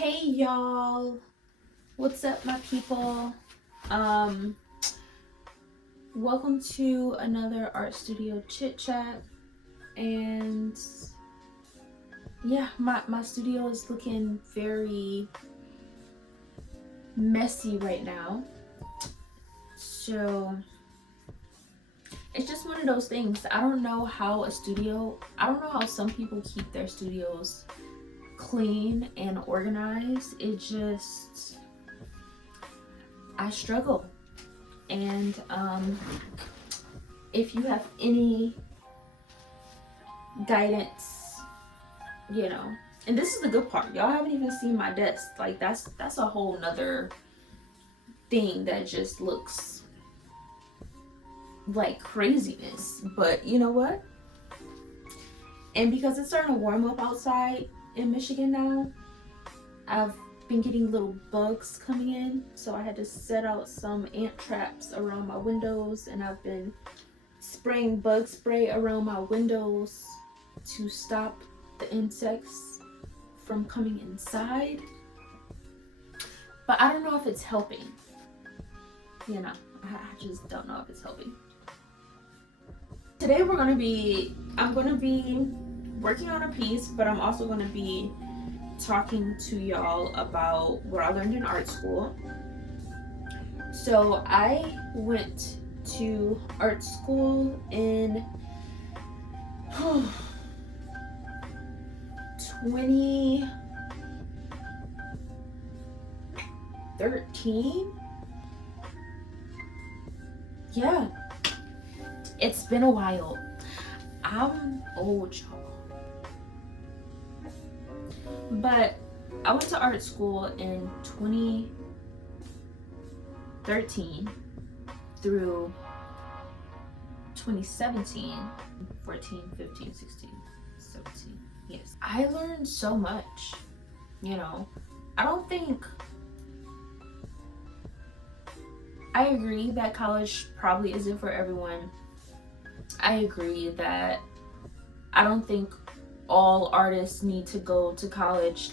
Hey y'all, what's up my people? Um Welcome to another art studio chit chat. And yeah, my studio is looking very messy right now. So it's just one of those things. I don't know how some people keep their studios clean and organized. I struggle. And if you have any guidance, and this is the good part, y'all haven't even seen my desk. Like that's a whole nother thing that just looks like craziness. But you know what? And because it's starting to warm up outside in Michigan now, I've been getting little bugs coming in, so I had to set out some ant traps around my windows, and I've been spraying bug spray around my windows to stop the insects from coming inside. But I don't know if it's helping. I just don't know if it's helping. Today I'm going to be working on a piece, but I'm also going to be talking to y'all about what I learned in art school. So I went to art school in 2013. Yeah, it's been a while. I'm old, y'all. But I went to art school in 2013 through 2017, 14, 15, 16, 17. Yes. I learned so much, I agree that college probably isn't for everyone. I agree that I don't think all artists need to go to college,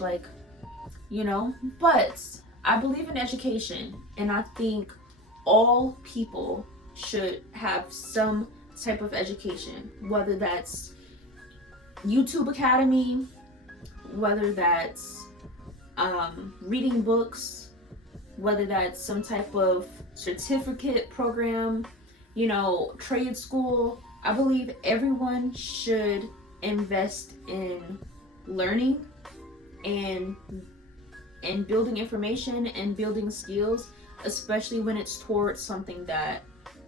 but I believe in education, and I think all people should have some type of education, whether that's YouTube Academy, whether that's reading books, whether that's some type of certificate program, trade school. I believe everyone should invest in learning and building information and building skills, especially when it's towards something that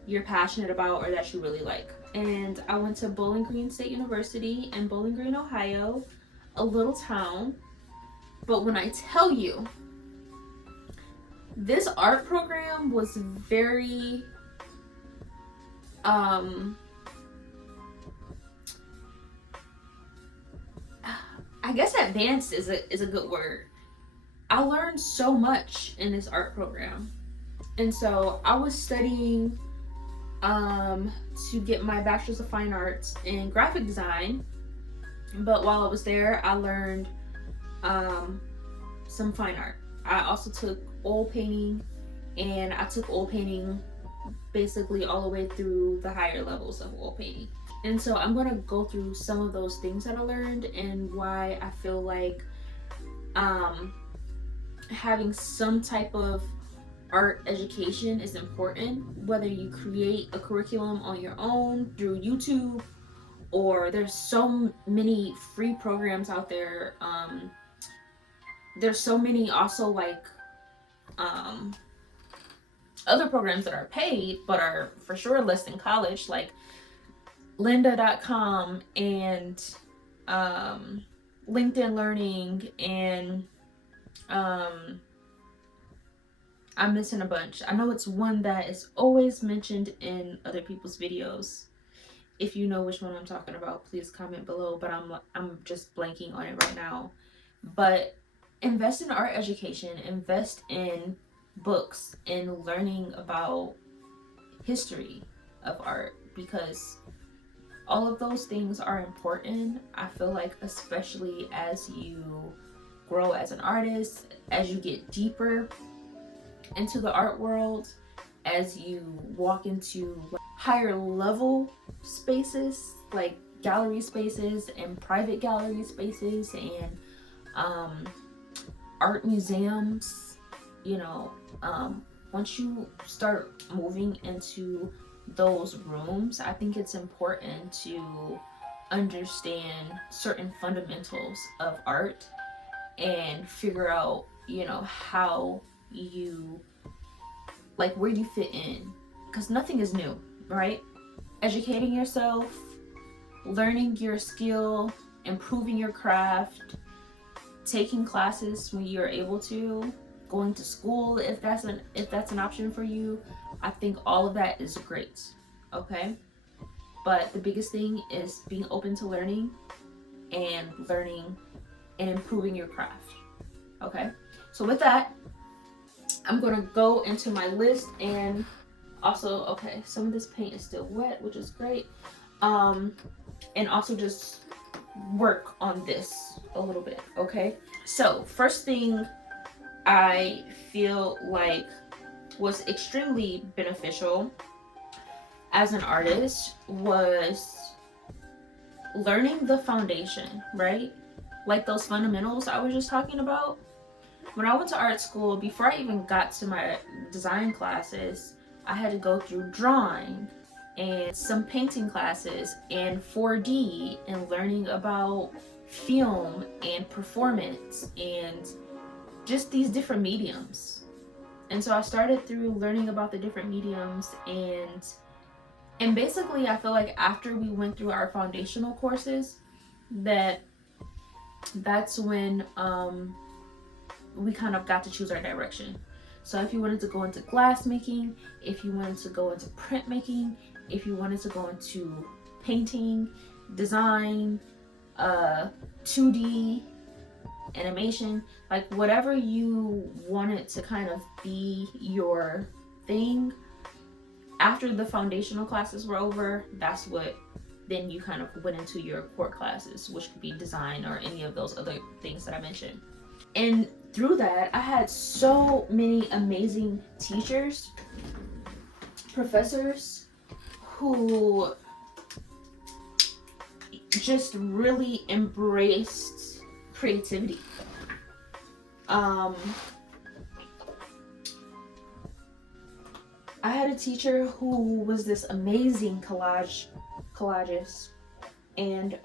you're passionate about or that you really like. And I went to Bowling Green State University in Bowling Green, Ohio, a little town. But when I tell you, this art program was very I guess advanced is a good word. I learned so much in this art program. And so I was studying to get my bachelor's of fine arts in graphic design. But while I was there, I learned some fine art. I also took oil painting, and I took oil painting basically all the way through the higher levels of oil painting. And so I'm going to go through some of those things that I learned and why I feel like having some type of art education is important, whether you create a curriculum on your own through YouTube, or there's so many free programs out there. There's so many also other programs that are paid but are for sure less than college, like lynda.com and LinkedIn Learning, and I'm missing a bunch. I know it's one that is always mentioned in other people's videos. If you know which one I'm talking about, please comment below, but I'm just blanking on it right now. But invest in art education, invest in books and learning about history of art, because all of those things are important. I feel like, especially as you grow as an artist, as you get deeper into the art world, as you walk into higher level spaces like gallery spaces and private gallery spaces and art museums, you know, once you start moving into those rooms, I think it's important to understand certain fundamentals of art and figure out, you know, how you, like, where you fit in, because nothing is new, right? Educating yourself, learning your skill, improving your craft, taking classes when you're able to, going to school if that's an option for you. I think all of that is great. Okay? But the biggest thing is being open to learning and improving your craft. Okay? So with that, I'm gonna go into my list, and also, okay, some of this paint is still wet, which is great. And also just work on this a little bit, okay? So first thing I feel like was extremely beneficial as an artist was learning the foundation, right? Like those fundamentals I was just talking about. When I went to art school, before I even got to my design classes, I had to go through drawing and some painting classes and 4D and learning about film and performance and just these different mediums. And so I started through learning about the different mediums, and basically I feel like after we went through our foundational courses, that's when we kind of got to choose our direction. So if you wanted to go into glass making, if you wanted to go into printmaking, if you wanted to go into painting, design, 2D, animation, like whatever you wanted to kind of be your thing, after the foundational classes were over, that's what then you kind of went into your core classes, which could be design or any of those other things that I mentioned. And through that, I had so many amazing teachers, professors who just really embraced creativity. I had a teacher who was this amazing collagist, and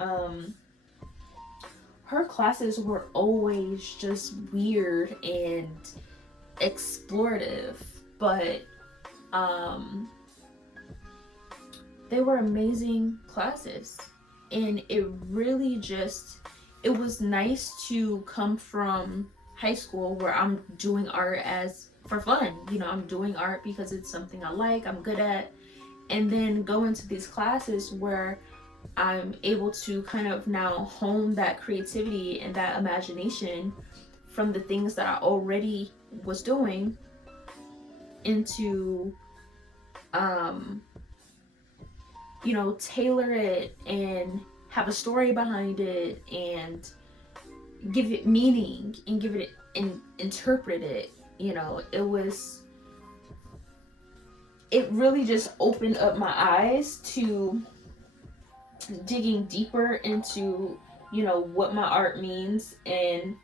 her classes were always just weird and explorative, but they were amazing classes. And it really just, it was nice to come from high school where I'm doing art for fun. You know, I'm doing art because it's something I like, I'm good at, and then go into these classes where I'm able to kind of now hone that creativity and that imagination from the things that I already was doing into, you know, tailor it and have a story behind it and give it meaning and give it and interpret it. You know, it really just opened up my eyes to digging deeper into, you know, what my art means and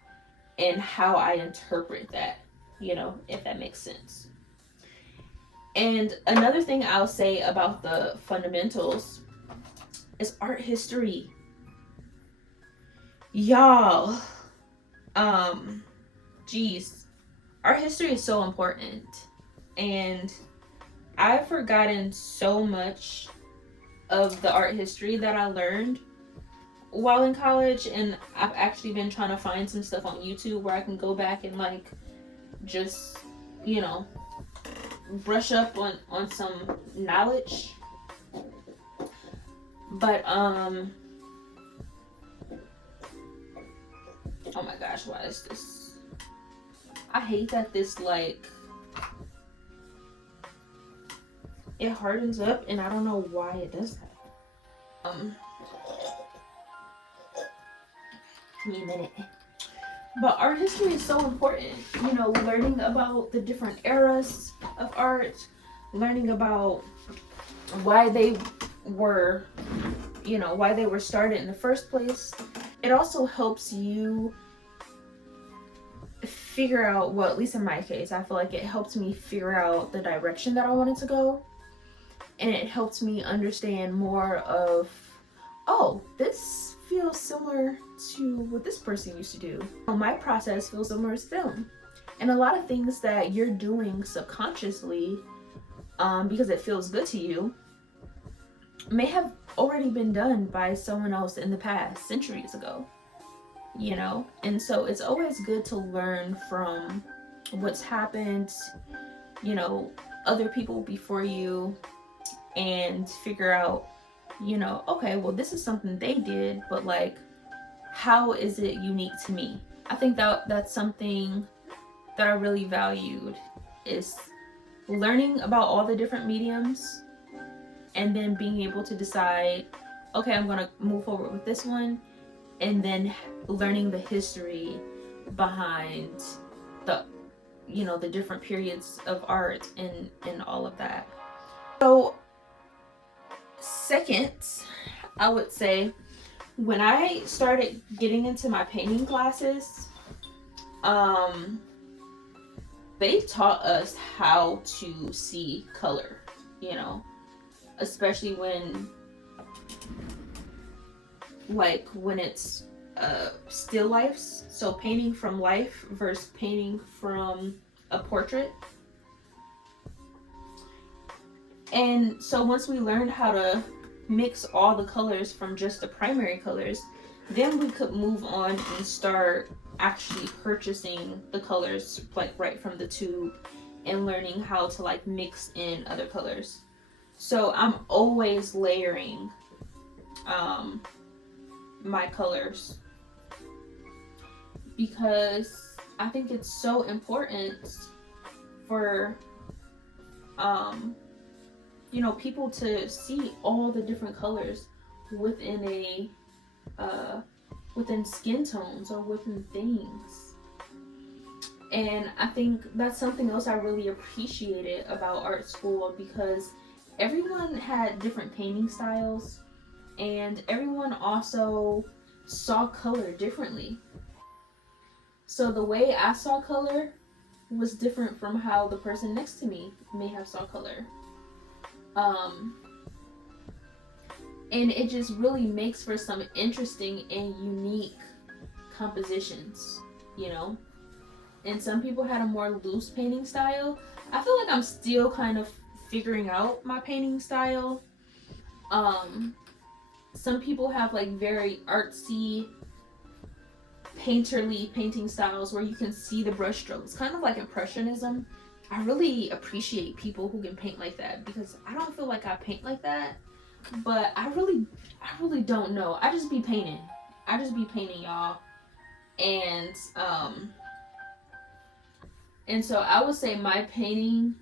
how I interpret that, you know, if that makes sense. And another thing I'll say about the fundamentals is art history. Y'all, geez, art history is so important. And I've forgotten so much of the art history that I learned while in college, and I've actually been trying to find some stuff on YouTube where I can go back and like just, you know, brush up on some knowledge. But oh my gosh, why is this? I hate that this, like, it hardens up and I don't know why it does that. Give me a minute. But art history is so important, you know, learning about the different eras of art, learning about why they were, you know, why they were started in the first place. It also helps you figure out, well, at least in my case, I feel like it helped me figure out the direction that I wanted to go. And it helped me understand more of, oh, this feels similar to what this person used to do. My process feels similar to them. And a lot of things that you're doing subconsciously, because it feels good to you, may have already been done by someone else in the past, centuries ago, you know? And so it's always good to learn from what's happened, you know, other people before you, and figure out, you know, okay, well, this is something they did, but like, how is it unique to me? I think that that's something that I really valued, is learning about all the different mediums and then being able to decide, okay, I'm gonna move forward with this one, and then learning the history behind the, you know, the different periods of art and all of that. So second, I would say, when I started getting into my painting classes, they taught us how to see color, you know, especially when it's still lifes, so painting from life versus painting from a portrait. And so once we learned how to mix all the colors from just the primary colors, then we could move on and start actually purchasing the colors like right from the tube and learning how to like mix in other colors. So I'm always layering my colors, because I think it's so important for you know, people to see all the different colors within a within skin tones or within things. And I think that's something else I really appreciated about art school, because everyone had different painting styles and everyone also saw color differently. So the way I saw color was different from how the person next to me may have saw color. And it just really makes for some interesting and unique compositions, you know? And some people had a more loose painting style. I feel like I'm still kind of figuring out my painting style. Some people have like very artsy, painterly painting styles where you can see the brush strokes, kind of like Impressionism. I really appreciate people who can paint like that, because I don't feel like I paint like that. But I really don't know. I just be painting, y'all. And so I would say my painting,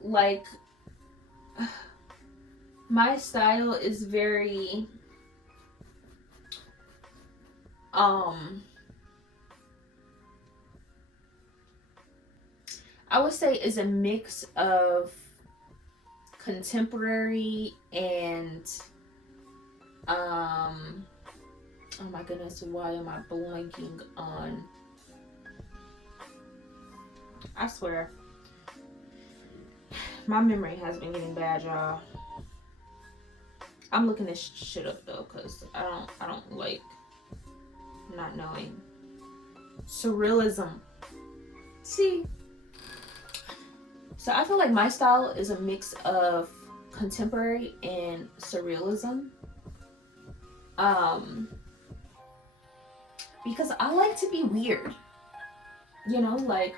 like, my style is very I would say is a mix of contemporary and oh my goodness, why am I blanking on, I swear my memory has been getting bad, y'all. I'm looking this shit up though, because I don't like not knowing. Surrealism. See, so I feel like my style is a mix of contemporary and surrealism. Because I like to be weird, you know, like,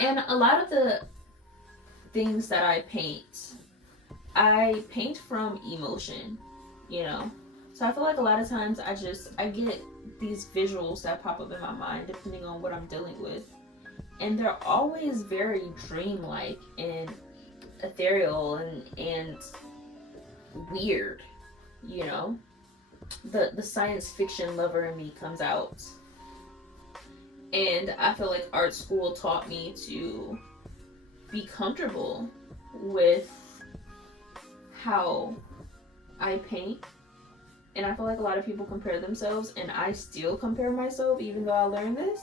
and a lot of the things that I paint from emotion, you know. So I feel like a lot of times I get these visuals that pop up in my mind depending on what I'm dealing with. And they're always very dreamlike and ethereal and weird, you know? the science fiction lover in me comes out. And I feel like art school taught me to be comfortable with how I paint. And I feel like a lot of people compare themselves, and I still compare myself even though I learned this.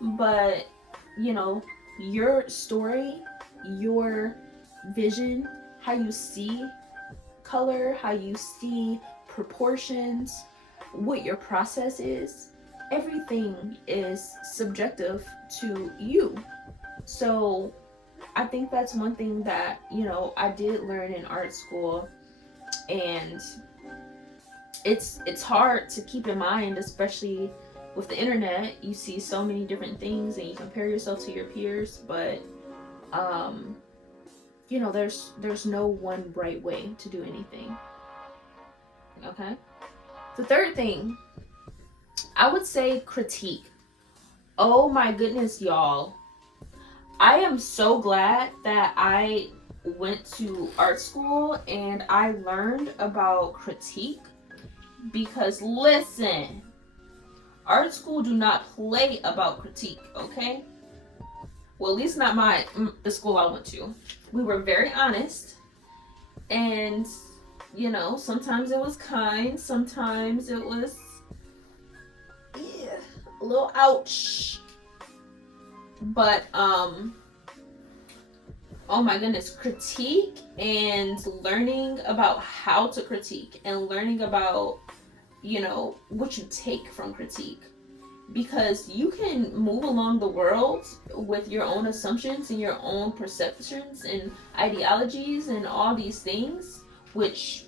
But, you know, your story, your vision, how you see color, how you see proportions, what your process is, everything is subjective to you. So I think that's one thing that, you know, I did learn in art school, and it's hard to keep in mind, especially with the internet. You see so many different things and you compare yourself to your peers, but you know, there's no one right way to do anything. Okay? The third thing, I would say critique. Oh my goodness, y'all. I am so glad that I went to art school and I learned about critique, because listen, art school do not play about critique, okay? Well, at least not the school I went to. We were very honest, and you know, sometimes it was kind, sometimes it was a little ouch. But oh my goodness, critique and learning about how to critique and learning about, you know, what you take from critique. Because you can move along the world with your own assumptions and your own perceptions and ideologies and all these things, which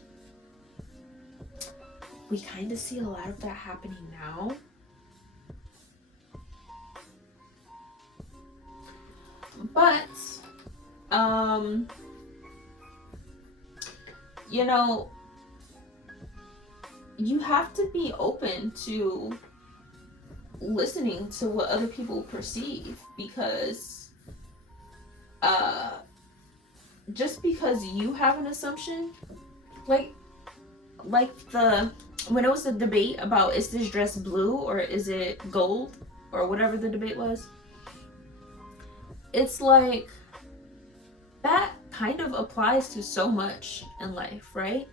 we kind of see a lot of that happening now. But you know, you have to be open to listening to what other people perceive, because just because you have an assumption, like the when it was the debate about, is this dress blue or is it gold, or whatever the debate was, it's like that kind of applies to so much in life, right?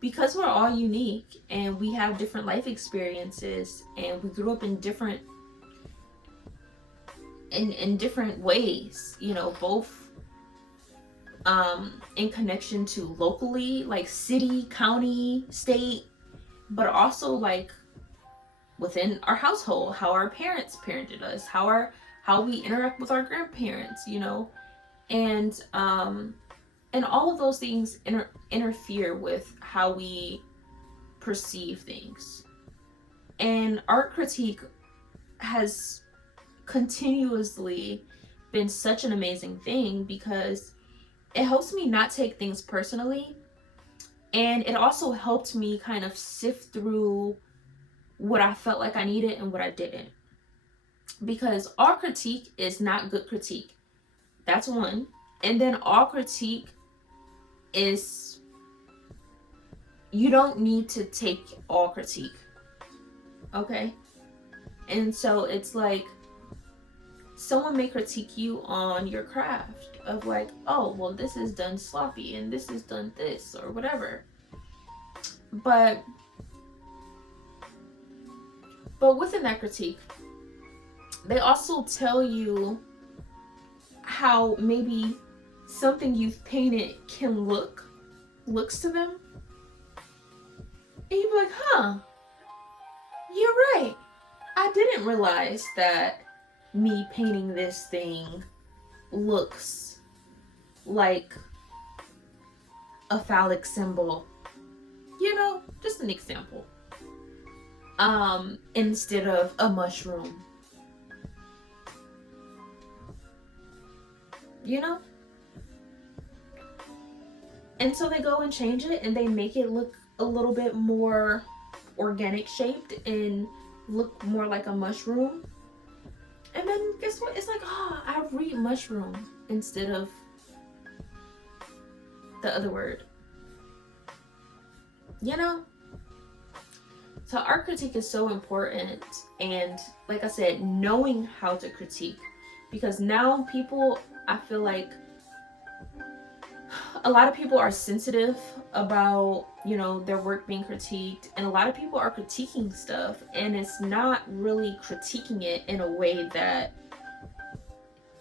Because we're all unique and we have different life experiences, and we grew up in different ways, you know, both in connection to locally, like city, county, state, but also like within our household, how our parents parented us, how we interact with our grandparents, you know, and all of those things interfere with how we perceive things. And art critique has continuously been such an amazing thing, because it helps me not take things personally, and it also helped me kind of sift through what I felt like I needed and what I didn't. Because all critique is not good critique. That's one. And then all critique is, you don't need to take all critique. Okay? And so it's like, someone may critique you on your craft of like, oh, well, this is done sloppy and this is done this or whatever. But within that critique, they also tell you how maybe something you've painted can looks to them. And you'd be like, huh, you're right. I didn't realize that me painting this thing looks like a phallic symbol. You know, just an example. Instead of a mushroom. You know? And so they go and change it and they make it look a little bit more organic shaped and look more like a mushroom. And then guess what? It's like, I read mushroom instead of the other word. You know? So art critique is so important, and like I said, knowing how to critique, because now people, I feel like a lot of people are sensitive about, you know, their work being critiqued, and a lot of people are critiquing stuff and it's not really critiquing it in a way that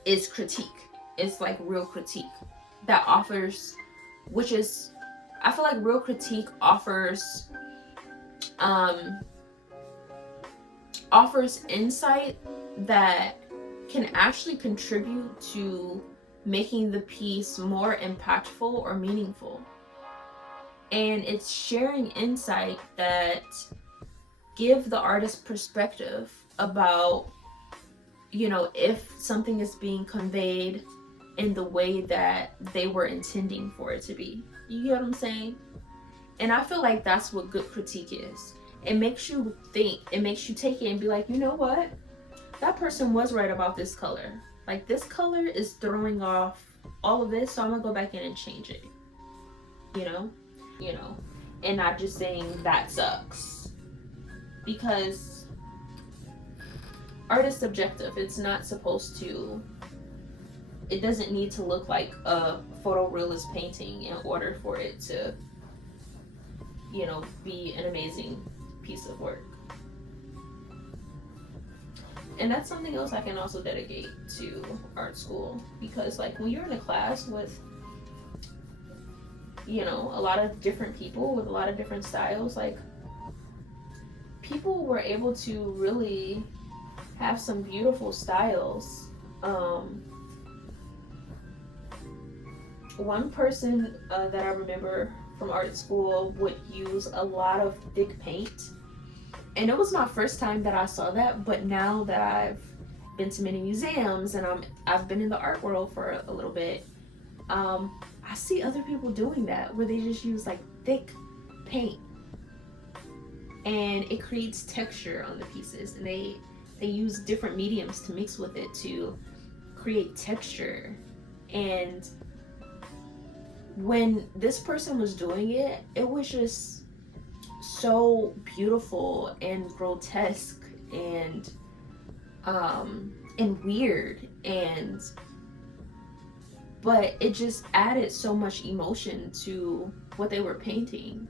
is critique. It's like real critique that offers, which is, I feel like real critique um offers insight that can actually contribute to making the piece more impactful or meaningful. And it's sharing insight that give the artist perspective about, you know, if something is being conveyed in the way that they were intending for it to be. You get what I'm saying? And I feel like that's what good critique is. It makes you think, it makes you take it and be like, you know what? That person was right about this color. Like, this color is throwing off all of this, so I'm gonna go back in and change it. You know? You know? And not just saying that sucks. Because art is subjective. It's not supposed to, it doesn't need to look like a photorealist painting in order for it to, you know, be an amazing piece of work. And that's something else I can also dedicate to art school, because like when you're in a class with, you know, a lot of different people with a lot of different styles, like people were able to really have some beautiful styles. One person that I remember from art school would use a lot of thick paint, and it was my first time that I saw that, but now that I've been to many museums and I've been in the art world for a little bit, I see other people doing that, where they just use like thick paint and it creates texture on the pieces, and they use different mediums to mix with it to create texture. And when this person was doing it, it was just so beautiful and grotesque and weird, and but it just added so much emotion to what they were painting.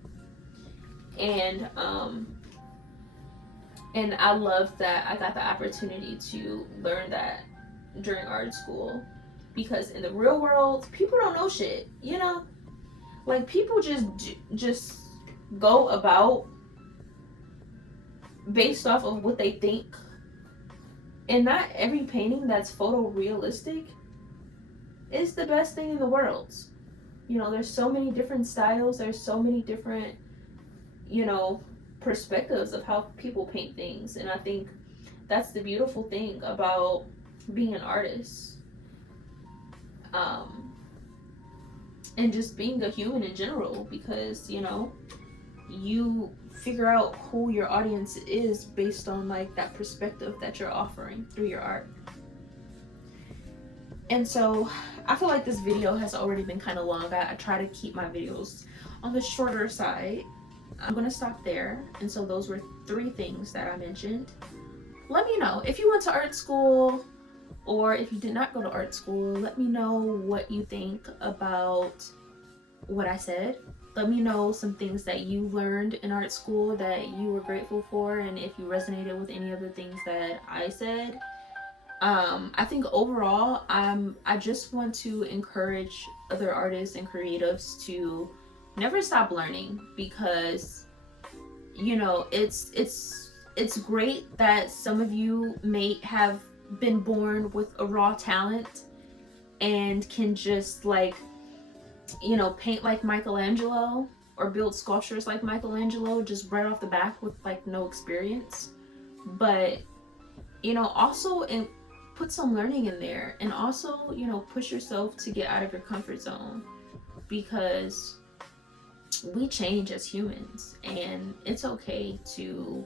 And I love that I got the opportunity to learn that during art school, because in the real world, people don't know shit, you know? Like, people just go about based off of what they think. And not every painting that's photorealistic is the best thing in the world. You know, there's so many different styles, there's so many different, you know, perspectives of how people paint things. And I think that's the beautiful thing about being an artist. And just being a human in general, because, you know, you figure out who your audience is based on like that perspective that you're offering through your art. And so I feel like this video has already been kind of long. I try to keep my videos on the shorter side. I'm gonna stop there. And so those were 3 things that I mentioned. Let me know if you went to art school, or if you did not go to art school. Let me know what you think about what I said. Let me know some things that you learned in art school that you were grateful for, and if you resonated with any of the things that I said. I think overall, I just want to encourage other artists and creatives to never stop learning, because, you know, it's great that some of you may have been born with a raw talent and can just like, you know, paint like Michelangelo or build sculptures like Michelangelo just right off the back with like no experience. But, you know, also put some learning in there, and also, you know, push yourself to get out of your comfort zone, because we change as humans, and it's okay to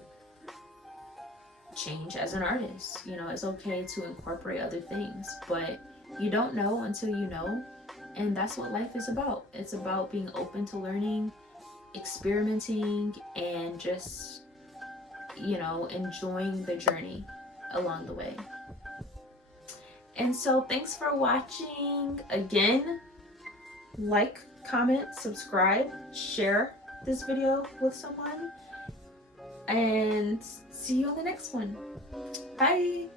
change as an artist. You know, it's okay to incorporate other things, but you don't know until you know. And that's what life is about. It's about being open to learning, experimenting, and just you know, enjoying the journey along the way. And so thanks for watching. Again, like, comment, subscribe, share this video with someone, and see you on the next one. Bye.